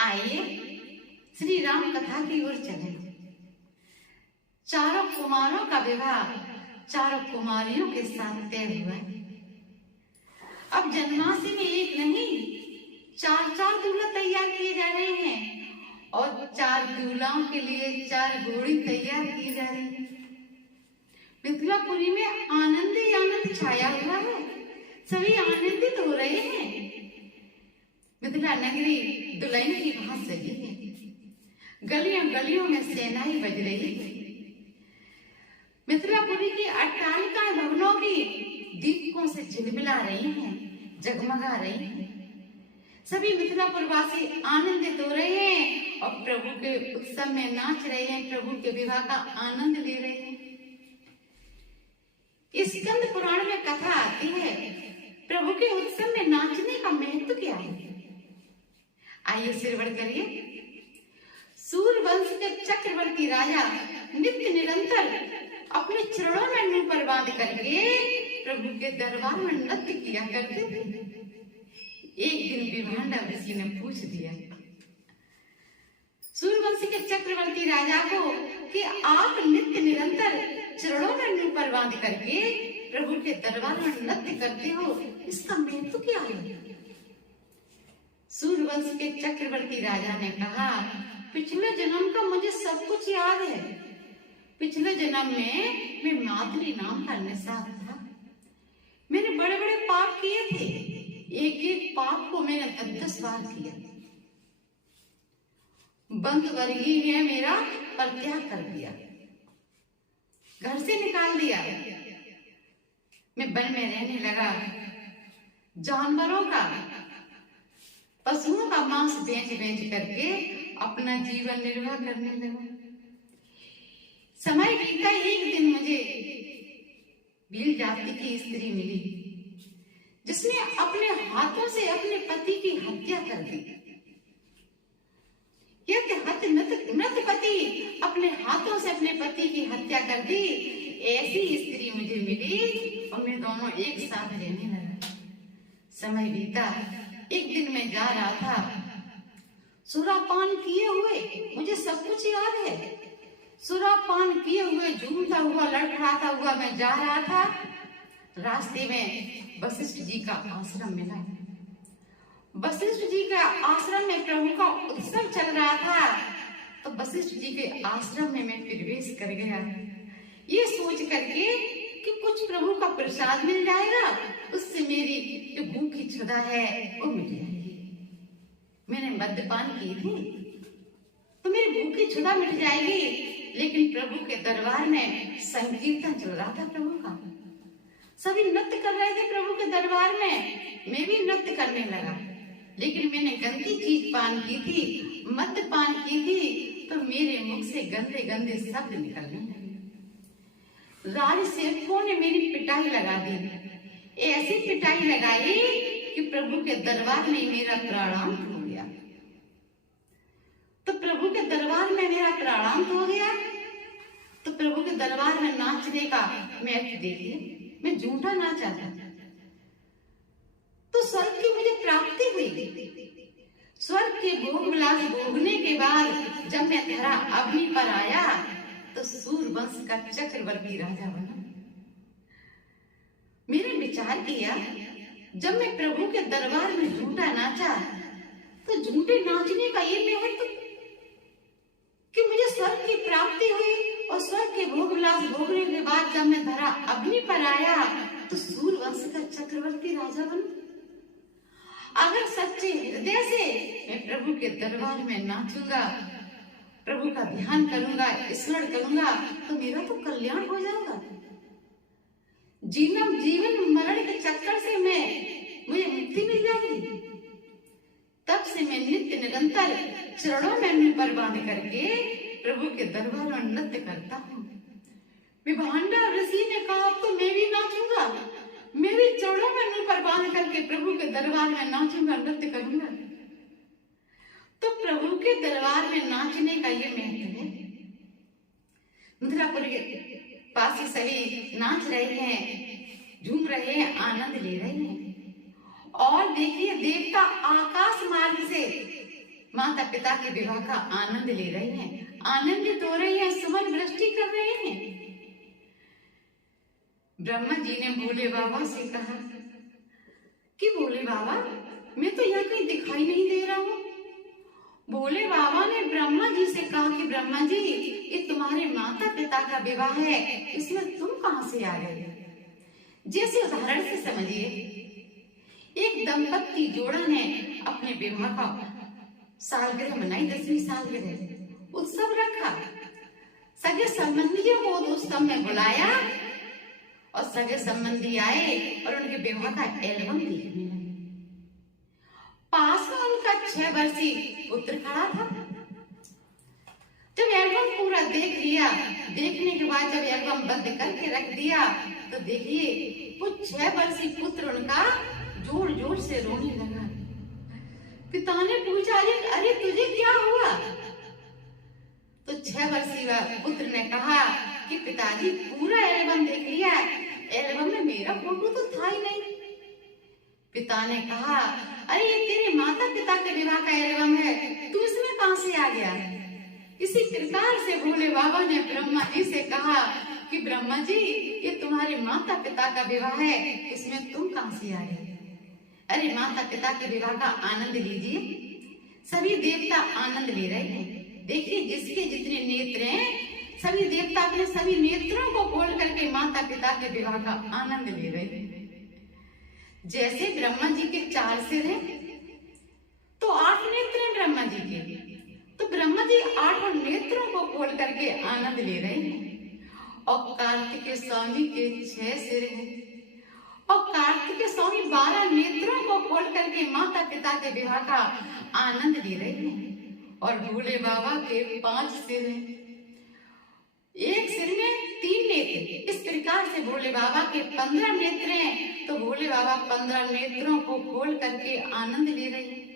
आइए श्री राम कथा की ओर चलें। चारों कुमारों का विवाह चारों कुमारियों के साथ तय हुआ। अब जन्माष्टमी में एक नहीं, चार दूल्हा तैयार किए जा रहे हैं और 4 दूल्हाओं के लिए 4 घोड़ी तैयार की जा रही है। मिथिलापुरी में आनंद ही आनंद छाया हुआ है, सभी आनंदित हो रहे हैं। मिथिला नगरी दुल्हन की भांति सजी है, गलियों गलियों में सेनाई बज रही है। मिथिलापुरी की अट्टालिकाएं भवनों की दीपकों से झिलमिला रही हैं, जगमगा रही हैं। सभी मिथिलापुरवासी आनंदित हो रहे हैं और प्रभु के उत्सव में नाच रहे हैं, प्रभु के विवाह का आनंद ले रहे हैं। स्कंद पुराण में कथा आती है, प्रभु के उत्सव में नाचने का महत्व क्या है। आइए श्रवण करिए। सूर्यवंश के चक्रवर्ती राजा नित्य निरंतर अपने चरणों में नूपुर बांध करके प्रभु के दरबार में नृत्य किया करते थे। एक दिन विभांडा ऋषि ने पूछ दिया सूर्यवंश के चक्रवर्ती राजा को कि आप नित्य निरंतर चरणों में नूपुर बांध करके प्रभु के दरबार में नृत्य करते हो, इसका महत्व क्या है। सूर्यवंश के चक्रवर्ती राजा ने कहा, पिछले जन्म का मुझे सब कुछ याद है। पिछले जन्म में मैं माधुरी नाम का निषाद था। मैंने बड़े बड़े पाप किए थे, एक एक पाप को मैंने 10 बार किया। बंद वर्गीय है मेरा परित्याग कर दिया, घर से निकाल दिया। मैं वन में रहने लगा, जानवरों का पशुओं का मांस बेच करके अपना जीवन निर्वाह करने लगा। समय बीता, एक दिन मुझे भील जाति की स्त्री मिली जिसने अपने हाथों से अपने पति की हत्या कर दी। मृत पति अपने हाथों से अपने पति की हत्या कर दी। ऐसी स्त्री मुझे मिली और मैं दोनों एक साथ रहने लगा। समय बीता, एक दिन मैं जा रहा था, सुरापान किए हुए, मुझे सब कुछ याद है। सुरापान किए हुए झूमता हुआ लड़खड़ाता हुआ मैं जा रहा था। रास्ते में वशिष्ठ जी का आश्रम मिला। वशिष्ठ जी के आश्रम में प्रभु का उत्सव चल रहा था, तो वशिष्ठ जी के आश्रम में मैं प्रवेश कर गया, ये सोच करके कि कुछ प्रभु का प्रसाद मिल जाएगा, उससे मेरी जो भूखी क्षुधा है वो मिट जाएगी। मैंने मद्यपान की थी तो मेरी भूखी क्षुधा मिट जाएगी। लेकिन प्रभु के दरबार में संकीर्तन चल रहा था प्रभु का, सभी नृत्य कर रहे थे प्रभु के दरबार में, मैं भी नृत्य करने लगा। लेकिन मैंने गंदी चीज पान की थी, मद्यपान की थी, तो मेरे मुख से गंदे गंदे शब्द निकलने लगे। राज सेवकों ने मेरी पिटाई लगा दी, ऐसी पिटाई लगाई कि प्रभु के दरबार में मेरा प्राणांत हो गया। तो प्रभु के दरबार में मेरा प्राणांत हो गया, तो प्रभु के दरबार में नाचने का महत्व देखिए। मैं झूठा नाचा था तो स्वर्ग की मुझे प्राप्ति हुई। स्वर्ग के भोग विलास भोगने के बाद जब मैं धरा अग्नि पर आया तो सूर्यवंश का चक्रवर्ती राजा बना। मैंने विचार किया, जब मैं प्रभु के दरबार में झूठा नाचा तो झूठे नाचने का ये महत्व कि मुझे स्वर्ग की प्राप्ति हुई, और स्वर्ग के भोग विलास भोगने के बाद जब मैं धरा अग्नि पर आया तो सूर्यवंश का चक्रवर्ती राजा बना। अगर सच्चे हृदय से मैं प्रभु के दरबार में नाचूंगा, प्रभु का ध्यान करूंगा, स्मरण करूंगा, तो मेरा तो कल्याण हो जाएगा। जीवन मरण के चक्कर से मुझे मुक्ति मिल जाएगी। तब से मैं नित्य निरंतर चरणों में नूपुर बांध करके प्रभु के दरबार में नृत्य करता हूँ। विभांडा ऋषि ने कहा, अब तो मैं भी नाचूंगा, मैं भी चरणों में नूपुर बांध करके प्रभु के दरबार में नाचूंगा, नृत्य करूंगा। तो प्रभु के दरबार में नाचने का ये महत्व है। मिथिलापुर के पासी सभी नाच रहे हैं, झूम रहे हैं, आनंद ले रहे हैं। और देखिए, देवता आकाश मार्ग से माता पिता के विवाह का आनंद ले रहे हैं, आनंदित हो रहे हैं, सुमन वृष्टि कर रहे हैं। ब्रह्मा जी ने भोले बाबा से कहा कि भोले बाबा, मैं तो यहाँ कहीं दिखाई नहीं दे रहा हूँ। भोले बाबा ने ब्रह्मा जी से कहा कि ब्रह्मा जी, ये तुम्हारे माता पिता का विवाह है, इसमें तुम कहाँ से आ गए? जैसे उदाहरण से समझिए, एक दंपत्ति जोड़ा ने अपने विवाह का सालगिरह मनाई, 10वीं सालगिरह उत्सव रखा, सगे संबंधियों को उत्सव में बुलाया और सगे संबंधी आए और उनके विवाह का एल्बम देखने लगे। पास में उनका 6 वर्षीय पुत्र खड़ा था। जब एल्बम पूरा देख लिया, देखने के बाद जब एल्बम बंद करके रख दिया तो देखिए वो 6 वर्षीय पुत्र उनका जोर जोर से रोने लगा। पिता ने पूछा, अरे तुझे क्या हुआ? तो 6 वर्षीय पुत्र ने कहा कि पिताजी, पूरा एल्बम देख लिया, एल्बम में मेरा फोटो तो था ही नहीं। पिता ने कहा, अरे ये तेरे माता पिता के विवाह का एल्बम है, तू इसमें कहां से आ गया? इसी प्रकार से भोले बाबा ने ब्रह्मा जी से कहा कि ब्रह्मा जी, ये तुम्हारे माता पिता का विवाह है, इसमें तुम कहां से आ गए? अरे माता पिता के विवाह का आनंद लीजिए। सभी देवता आनंद ले रहे हैं। देखिए, जिसके जितने नेत्र हैं, सभी देवता अपने सभी नेत्रों को खोल करके माता पिता के विवाह का आनंद ले रहे हैं। जैसे ब्रह्मा जी के 4 सिर हैं, तो 8 नेत्र हैं ब्रह्मा जी के, तो ब्रह्मा जी 8 नेत्रों को खोल करके आनंद ले रहे हैं। और कार्तिकेय स्वामी के 6 सिर हैं और कार्तिकेय स्वामी 12 नेत्रों को खोल करके माता पिता के विवाह का आनंद ले रहे हैं। और भोले बाबा के 5 सिर हैं, एक सिर में 3 नेत्र। इस प्रकार से भोले बाबा के 15 नेत्र हैं, तो भोले बाबा 15 नेत्रों को खोल करके आनंद ले रहे हैं।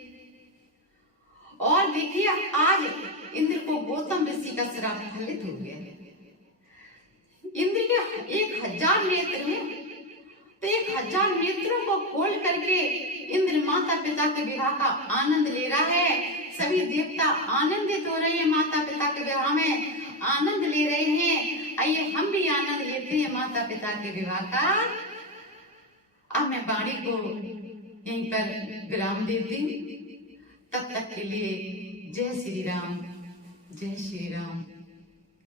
और देखिए, आज इंद्र को गौतम ऋषि का श्राप फलित हो गया। इंद्र के 1000 नेत्र हैं, तो 1000 नेत्रों को खोल करके इंद्र माता पिता के विवाह का आनंद ले रहा है। सभी देवता आनंदित हो रहे हैं, माता पिता के विवाह में आनंद ले रहे हैं। आइए हम भी आनंद लेते हैं माता पिता के विवाह का। अब मैं वाणी को यहीं पर विराम देती हूँ। तब तक के लिए जय श्री राम, जय श्री राम।